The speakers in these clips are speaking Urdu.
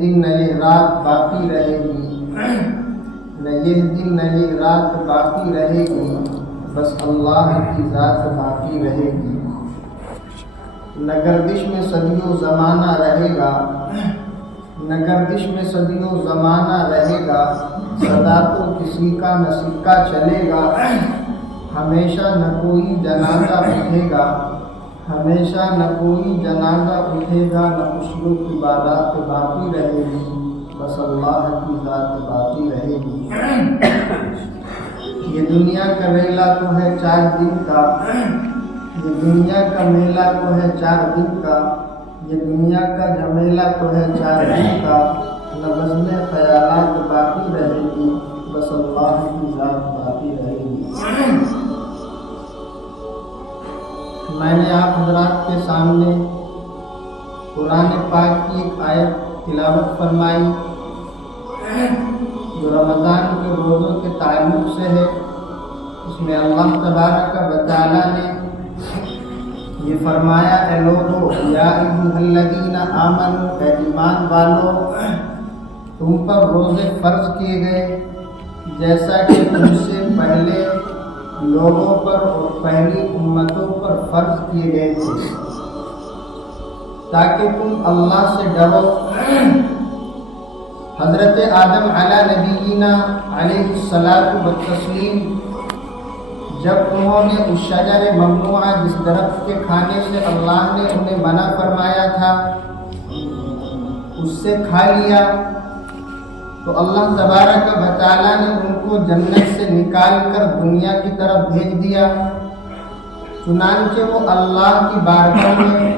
دن نہ یہ رات باقی رہے گی، نہ یہ دن نہ یہ رات باقی رہے گی، بس اللہ کی ذات باقی رہے گی۔ نہ گردش میں صدیوں زمانہ رہے گا، نہ گردش میں صدیوں زمانہ رہے گا، سدا تو کسی کا نہ سکہ چلے گا، ہمیشہ نہ کوئی جنازہ اٹھے گا، ہمیشہ نہ کوئی جنازہ اٹھے گا، نہ خوشیوں کی بارات باقی رہے گی، بس اللہ کی ذات باقی رہے گی۔ یہ دنیا کا میلہ تو ہے 4 دن کا، یہ دنیا کا میلہ تو ہے 4 دن کا، یہ دنیا کا جمیلہ تو ہے 4 دن کا، نہ بزم خیالات باقی رہے گی، بس اللہ کی ذات باقی رہے گی۔ میں نے آپ حضرات کے سامنے قرآن پاک کی ایک آیت تلاوت فرمائی جو رمضان کے روزوں کے تعلق سے ہے۔ اس میں اللہ تبارک و تعالیٰ نے یہ فرمایا، اے لوگو یا ایھا الذین آمنوا، اے ایمان والو، تم پر روزے فرض کیے گئے جیسا کہ تم سے پہلے لوگوں پر اور پہلی امتوں پر فرض کیے گئے تھے، تاکہ تم اللہ سے ڈرو۔ حضرت آدم علی نبینا علیہ الصلاۃ والتسلیم جب انہوں نے اس شجر ممنوعہ جس درخت کے کھانے سے اللہ نے انہیں منع فرمایا تھا اس سے کھا لیا، تو اللہ تبارک و تعالیٰ نے ان کو جنت سے نکال کر دنیا کی طرف بھیج دیا۔ چنانچہ وہ اللہ کی بارگاہ میں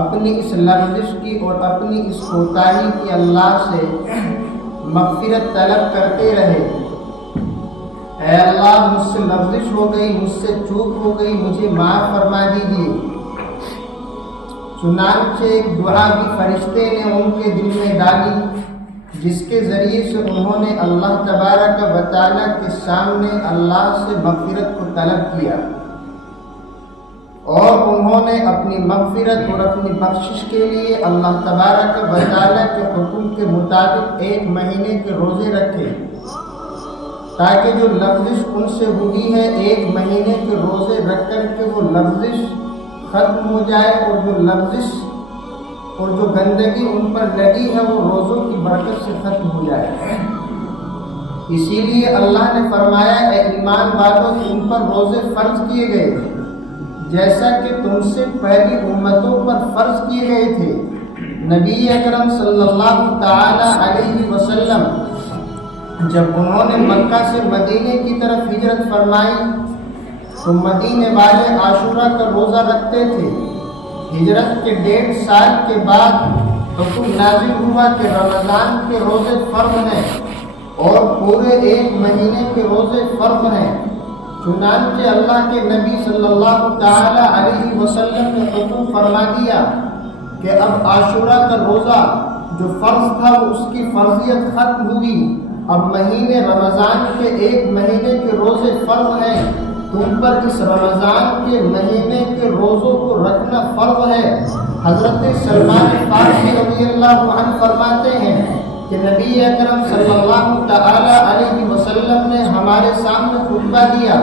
اپنی اس لفظ کی اور اپنی اس کوتاہی کی اللہ سے مغفرت طلب کرتے رہے، اے اللہ مجھ سے لفظ ہو گئی، مجھ سے چوک ہو گئی، مجھے معاف فرما دیجیے۔ چنانچہ ایک دعا بھی فرشتے نے ان کے دل میں ڈالی، جس کے ذریعے سے انہوں نے اللہ تبارک و تعالیٰ کے سامنے اللہ سے مغفرت کو طلب کیا، اور انہوں نے اپنی مغفرت اور اپنی بخشش کے لیے اللہ تبارک و تعالیٰ کے حکم کے مطابق 1 مہینے کے روزے رکھے، تاکہ جو لفظش ان سے ہوئی ہے 1 مہینے کے روزے رکھ کر کے وہ لفظش ختم ہو جائے، اور جو لفظش اور جو گندگی ان پر لگی ہے وہ روزوں کی برکت سے ختم ہو جائے۔ اسی لیے اللہ نے فرمایا، اے ایمان والو، تم پر روزے فرض کیے گئے جیسا کہ تم سے پہلی امتوں پر فرض کیے گئے تھے۔ نبی اکرم صلی اللہ تعالی علیہ وسلم جب انہوں نے مکہ سے مدینے کی طرف ہجرت فرمائی تو مدینے والے عاشورہ کا روزہ رکھتے تھے۔ ہجرت کے 1.5 سال کے بعد حکم نازل ہوا کہ رمضان کے روزے فرض ہیں اور پورے 1 مہینے کے روزے فرض ہیں۔ چنانچہ اللہ کے نبی صلی اللہ تعالی علیہ وسلم نے حکم فرما دیا کہ اب عاشورہ کا روزہ جو فرض تھا وہ اس کی فرضیت ختم ہوئی، اب مہینے رمضان کے 1 مہینے کے روزے فرض ہیں، تم پر اس رمضان کے مہینے کے روزوں کو رکھنا فرض ہے۔ حضرت سلمان فارسی رضی اللہ عنہ فرماتے ہیں کہ نبی اکرم صلی اللہ تعالی علیہ وسلم نے ہمارے سامنے خطبہ دیا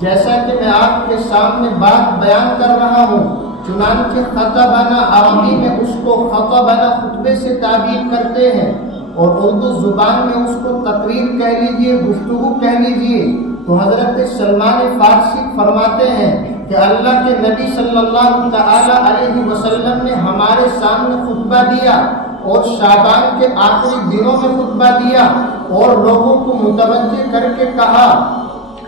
جیسا کہ میں آپ کے سامنے بات بیان کر رہا ہوں۔ چنانچہ خطبنا عربی میں اس کو خطبنا خطبے سے تعبیر کرتے ہیں، اور اردو زبان میں اس کو تقریر کہہ لیجئے، گفتگو کہہ لیجئے۔ تو حضرت سلمان فارسی فرماتے ہیں کہ اللہ کے نبی صلی اللہ تعالی علیہ وسلم نے ہمارے سامنے خطبہ دیا اور شعبان کے آخری دنوں میں خطبہ دیا اور لوگوں کو متوجہ کر کے کہا،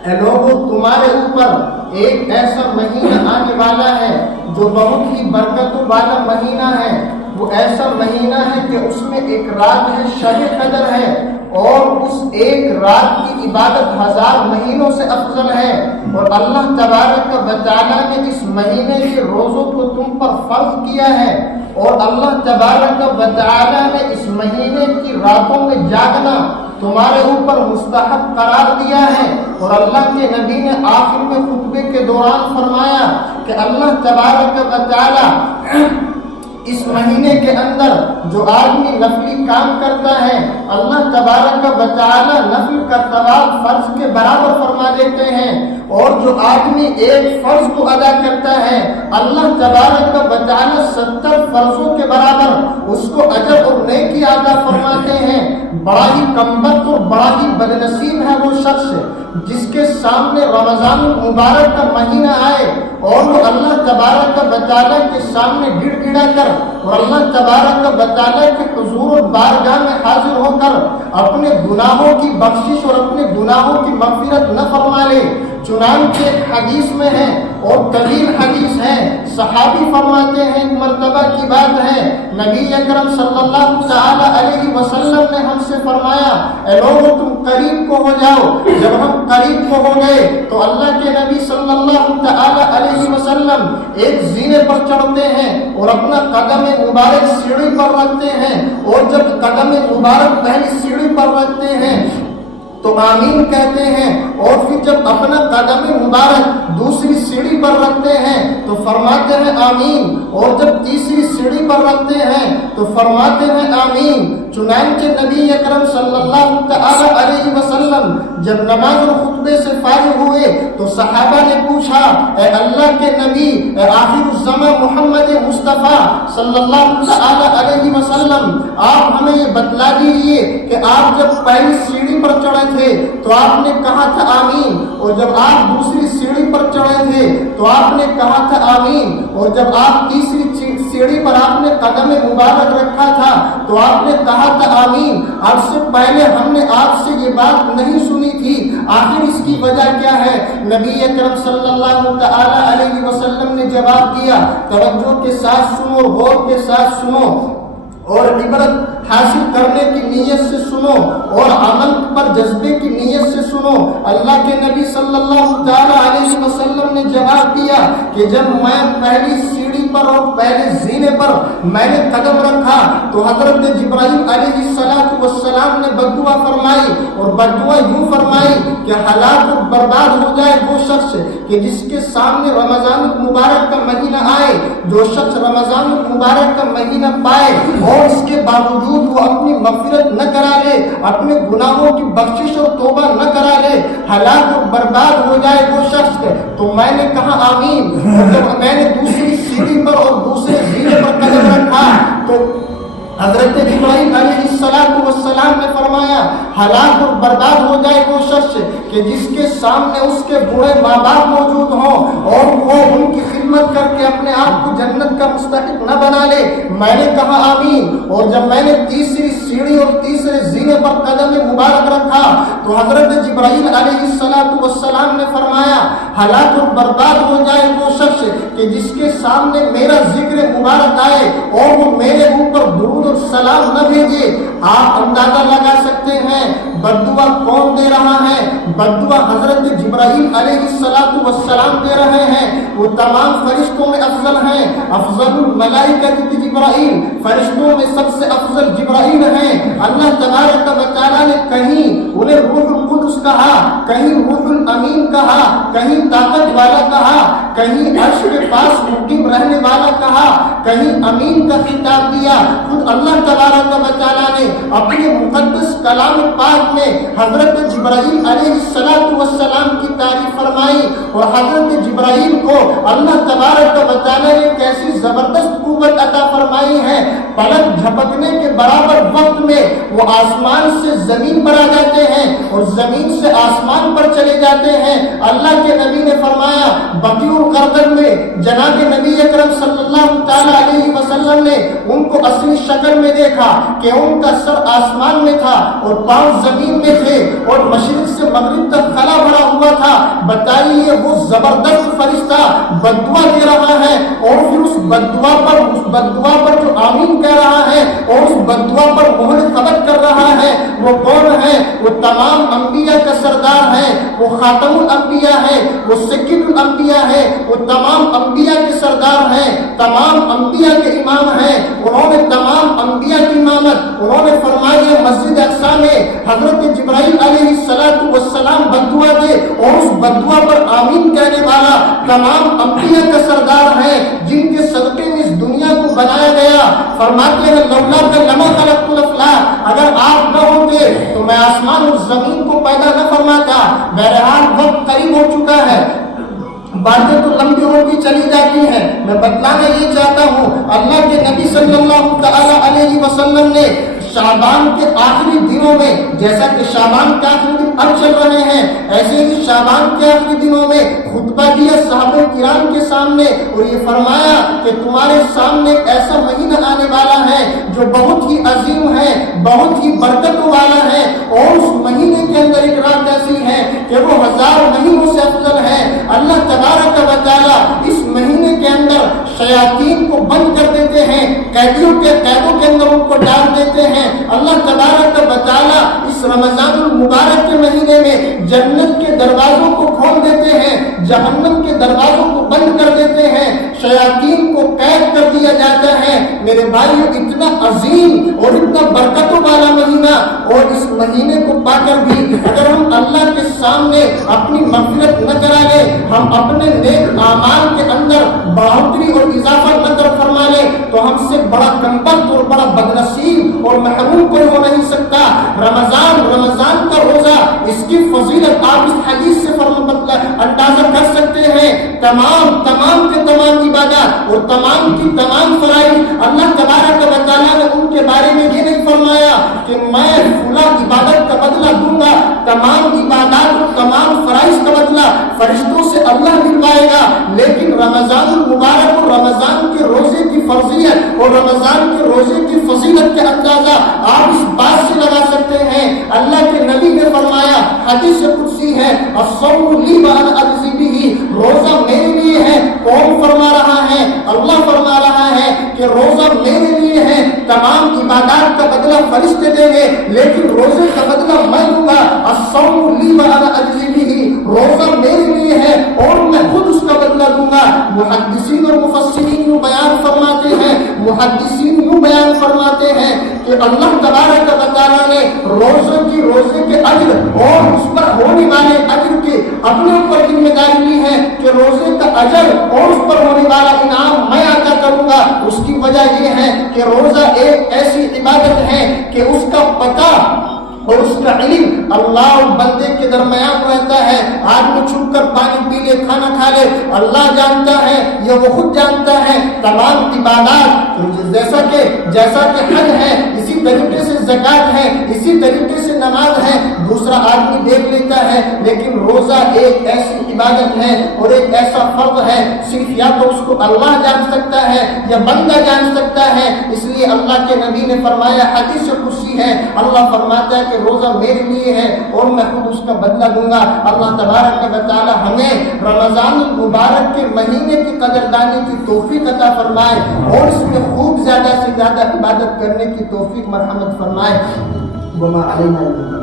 اے لوگوں، تمہارے اوپر ایک ایسا مہینہ آنے والا ہے جو بہت ہی برکتوں والا مہینہ ہے۔ وہ ایسا مہینہ ہے کہ اس میں ایک رات ہے، شب قدر ہے، اور اس ایک رات کی عبادت 1000 مہینوں سے افضل ہے، اور اللہ تبارک و تعالیٰ نے اس مہینے کے روزوں کو تم پر فرض کیا ہے، اور اللہ تبارک و تعالیٰ نے اس مہینے کی راتوں میں جاگنا تمہارے اوپر مستحب قرار دیا ہے۔ اور اللہ کے نبی نے آخر میں خطبے کے دوران فرمایا کہ اللہ تبارک و تعالیٰ اس مہینے کے اندر جو آدمی نفلی کام کرتا ہے اللہ تبارک و تعالی نفل کا ثواب فرض کے برابر فرما دیتے ہیں، اور جو آدمی ایک فرض کو ادا کرتا ہے اللہ تبارک و تعالی 70 فرضوں کے برابر اس کو اجر اور نیکی عطا فرماتے ہیں۔ بڑا ہی کمبخت اور بڑا ہی بدنصیب ہے وہ شخص جس کے سامنے رمضان المبارک کا مہینہ آئے اور وہ اللہ تبارک و تعالی کے سامنے گڑ گڑا کر اور اللہ تبارک و تعالی کے حضور و بارگاہ میں حاضر ہو کر اپنے گناہوں کی بخشش اور اپنے گناہوں کی مغفرت نہ فرما لے۔ چنانچہ حدیث میں ہے اور طویل حدیث ہے، صحابی فرماتے ہیں، ایک مرتبہ کی بات ہے، نبی اکرم صلی اللہ تعالی علیہ وسلم نے ہم سے فرمایا اے لوگو تم قریب کو ہو جاؤ۔ جب ہم قریب کو ہو گئے تو اللہ کے نبی صلی اللہ تعالی علیہ وسلم ایک زینے پر چڑھتے ہیں اور اپنا قدم مبارک سیڑھی پر رکھتے ہیں، اور جب قدم مبارک پہلی سیڑھی پر رکھتے ہیں تو آمین کہتے ہیں، اور پھر جب اپنا قدم مبارک دوسری سیڑھی پر رکھتے ہیں تو فرماتے ہیں آمین، اور جب تیسری سیڑھی پر رکھتے ہیں تو فرماتے ہیں آمین۔ چنانچہ نبی اکرم صلی اللہ تعالی علیہ وسلم جب نماز اور خطبے سے فارغ ہوئے تو صحابہ نے پوچھا اے اللہ کے نبی، اے آخر الزمان محمد مصطفیٰ صلی اللہ تعالی علیہ وسلم، آپ ہمیں یہ بتلا دیجیے کہ آپ جب پہلی سیڑھی پر چڑھے تھے تو آپ نے کہا تھا آمین، اور جب آپ دوسری سیڑھی پر چڑھے تھے تو آپ نے کہا تھا آمین، اور جب آپ تیسری سیڑھی پر آپ نے قدم مبارک رکھا تھا تو آپ نے کہا تھا آمین۔ آج سے پہلے ہم نے آپ سے یہ بات نہیں سنی تھی، آخر اس کی وجہ کیا ہے؟ نبی اکرم صلی اللہ تعالی علیہ وسلم نے جواب دیا، توجہ کے ساتھ سنو، غور کے ساتھ سنو اور عبرت حاصل کرنے کی نیت سے سنو اور عمل پر جذبے کی نیت سے سنو۔ اللہ کے نبی صلی اللہ تعالی علیہ وسلم نے جواب دیا کہ جب میں پہلی سیڑھی پر اور پہلے زینے پر میں نے قدم رکھا تو حضرت جبرائیل علیہ السلام نے بددعا فرمائی، اور بددعا یوں فرمائی کہ ہلاک اور برباد ہو جائے وہ شخص کہ جس کے سامنے رمضان المبارک کا مہینہ آئے، جو شخص رمضان المبارک کا مہینہ پائے اور اس کے باوجود وہ اپنی مغفرت نہ کرا لے، اپنے گناہوں کی بخشش اور توبہ نہ کرا لے، ہلاک اور برباد ہو جائے وہ شخص۔ تو میں نے کہا آمین، اور جب میں نے دوسری سیڑھی پر اور دوسرے زینے پر قدم رکھا تو حضرت ابراہیم علیہ السلام نے فرمایا ہلاک اور برباد ہو جائے وہ شخص کہ جس کے سامنے اس کے بوڑھے ماں باپ موجود ہوں اور وہ ان کی خدمت کر کے اپنے آپ کو جنت کا مستحق نہ بنا لے۔ میں نے کہا آمین، اور جب میں نے تیسری سیڑھی اور تیسرے زینے پر قدم مبارک رکھا تو حضرت جبرائیل علیہ السلام نے فرمایا ہلاک اور برباد ہو جائے وہ شخص کہ جس کے سامنے میرا ذکر مبارک آئے اور وہ میرے اوپر درود اور سلام نہ بھیجے۔ آپ اندازہ لگا سکتے ہیں بددعا کون دے رہا ہے؟ بددعا حضرت جبرائیل علیہ السلام دے رہے ہیں۔ وہ تمام فرشتوں میں افضل ہیں، افضل الملائکہ جبرائیل، فرشتوں میں سب سے افضل جبرائیل ہیں۔ اللہ تبارک و تعالی نے کہیں انہیں روح القدس کہا، کہیں روح الامین کہا، کہیں طاقت والا کہا، کہیں عرش کے پاس مقیم رہنے والا کہا، کہیں امین کا خطاب دیا۔ خود اللہ تبارک و تعالی نے اپنے مقدس کلام پاک میں حضرت جبرائیل علیہ السلام کی تعریف فرمائی، اور حضرت جبرائیل کو اللہ تبارک و تعالی نے کیسی زبردست قوت عطا فرمائی ہے، پلک جھپکنے کے برابر وقت میں وہ آسمان سے زمین پر آ جاتے ہیں اور زمین سے آسمان پر چلے جاتے ہیں۔ اللہ کے نبی نے فرمایا بقیع القرقد میں جناب نبی اکرم صلی اللہ تعالی علیہ وسلم نے ان کو اصلی شکل میں دیکھا کہ ان کا سر آسمان میں تھا اور پاؤں زمین میں تھے اور مشرق سے مغرب تک خلا بھرا ہوا تھا۔ بتائیے وہ زبردست فرشتہ بددعا دے رہا ہے، اور پھر اس بددعا پر جو آمین کہہ رہا ہے اور اس بددعا پر مہر خبر کر رہا ہے وہ کون ہے؟ وہ تمام انبیاء کا سردار ہے، وہ خاتم الانبیاء ہے، وہ سید الانبیاء ہے، وہ تمام انبیاء کے سردار ہیں، تمام انبیاء کے امام ہیں۔ انہوں نے تمام انبیاء کی امامت، انہوں نے فرمایا مسجد اقصی میں حضرت جبرائیل علیہ السلام بددعا دے، اور اس بددعا پر آمین کہنے والا تمام انبیاء کا سردار ہے، جن کے صدقے میں اس دنیا کو کو بنایا گیا. فرماتے ہیں لولا لما خلقت الافلاک، اگر آپ نہ ہوتے تو میں آسمان اور زمین کو پیدا نہ فرماتا. بہرحال وقت قریب ہو چکا ہے، باتیں تو لمبی ہوتی چلی جاتی ہیں. میں بتلانا یہ چاہتا ہوں، اللہ کے نبی صلی اللہ تعالی علیہ وسلم نے شعبان کے آخری دنوں میں، جیسا کہ شعبان کے آخری دن اب چل رہے ہیں، ایسے ہی شعبان کے آخری دنوں میں خطبہ دیا صحابہ کرام کے سامنے اور یہ فرمایا کہ تمہارے سامنے ایسا مہینہ آنے والا ہے جو بہت ہی عظیم ہے، بہت ہی برکتوں والا ہے، اور اس مہینے کے اندر ایک رات ایسی ہے کہ وہ 1000 مہینوں سے افضل ہے. اللہ تبارک و تعالی اس مہینے کے اندر شیاطین کو بند کر دیتے ہیں، قیدیوں کے قیدوں کے اندر ان کو ڈال دیتے ہیں. اللہ تبارک و تعالی اس رمضان المبارک کے مہینے میں جنت کے دروازوں کو کھول دیتے ہیں، جہنم کے دروازوں کو بند کر دیتے ہیں، شیاطین کو قید کر دیا جاتا ہے. میرے بھائیو، اتنا عظیم اور اتنا برکتوں والا مہینہ، اور اس مہینے کو پا کر بھی اگر ہم اللہ کے سامنے اپنی مغفرت نہ کرا لیں، ہم اپنے نیک اعمال کے اندر بڑھوتری اور اضافہ نہ کر فرما لیں، تو ہم سے بڑا کمبخت اور بڑا بدنصیب اور محروم کوئی ہو نہیں سکتا. رمضان کا روزہ، اس کی فضیلت آپ اس حدیث سے اندازہ کر سکتے ہیں. تمام کے تمام عبادات اور تمام کی تمام فرائض، اللہ تبارک و تعالیٰ نے ان کے بارے میں یہ نہیں فرمایا کہ میں فلاں عبادت کا بدلہ دوں گا. تمام عبادات اور تمام فرائض کا بدلہ فرشتوں سے اللہ دلوائے گا. لیکن رمضان المبارک اور رمضان کے روزے کی فرضیت اور رمضان کے روزے کی فضیلت کا اندازہ آپ اس بات سے لگا سکتے ہیں، اللہ کے نبی نے فرمایا، حدیث قدسی ہے، الصوم لی وانا اجزی بہ، روزہ میرے لیے ہے. کون فرما رہا ہے؟ اللہ فرما رہا ہے کہ روزہ میرے لیے ہے. تمام عبادات کا بدلہ فرشتے دیں گے، لیکن روزے کا بدلہ میں دوں گا. الصوم لی وانا اجزی بہ، روزہ میرے لیے ہے اور میں خود اس کا بدلہ دوں گا. محدثین اور مفسرین یوں بیان فرماتے ہیں، کہ اللہ تبارک و تعالیٰ نے روزے کے اجر اور اس پر ہونے والے اجر کی اپنے اوپر ذمہ داری لی ہے کہ روزے کا اجر اور اس پر ہونے والا انعام میں عطا کروں گا. اس کی وجہ یہ ہے کہ روزہ ایک ایسی عبادت ہے کہ اس کا پتہ اور اس کا علم اللہ اور بندے کے درمیان رہتا ہے. آدمی چھپ کر پانی پی لے، کھانا کھا لے، اللہ جانتا ہے یا وہ خود جانتا ہے. تمام عبادات جیسا کہ حج ہے، اسی طریقے سے زکات ہے، اسی طریقے سے نماز ہے، دوسرا آدمی دیکھ لیتا ہے. لیکن روزہ ایک ایسی عبادت ہے اور ایک ایسا فرض ہے، صرف یا تو اس کو اللہ جان سکتا ہے یا بندہ جان سکتا ہے. اس لیے اللہ کے نبی نے فرمایا، حدیث قدسی ہے، اللہ فرماتا ہے کہ روزہ میرے لیے ہے اور میں خود اس کا بدلہ دوں گا. اللہ تبارک و تعالی ہمیں رمضان المبارک کے مہینے کی قدردانی کی توفیق عطا فرمائے اور اس میں خوب زیادہ سے زیادہ عبادت کرنے کی توفیق مرحمت فرمائے. وما علینا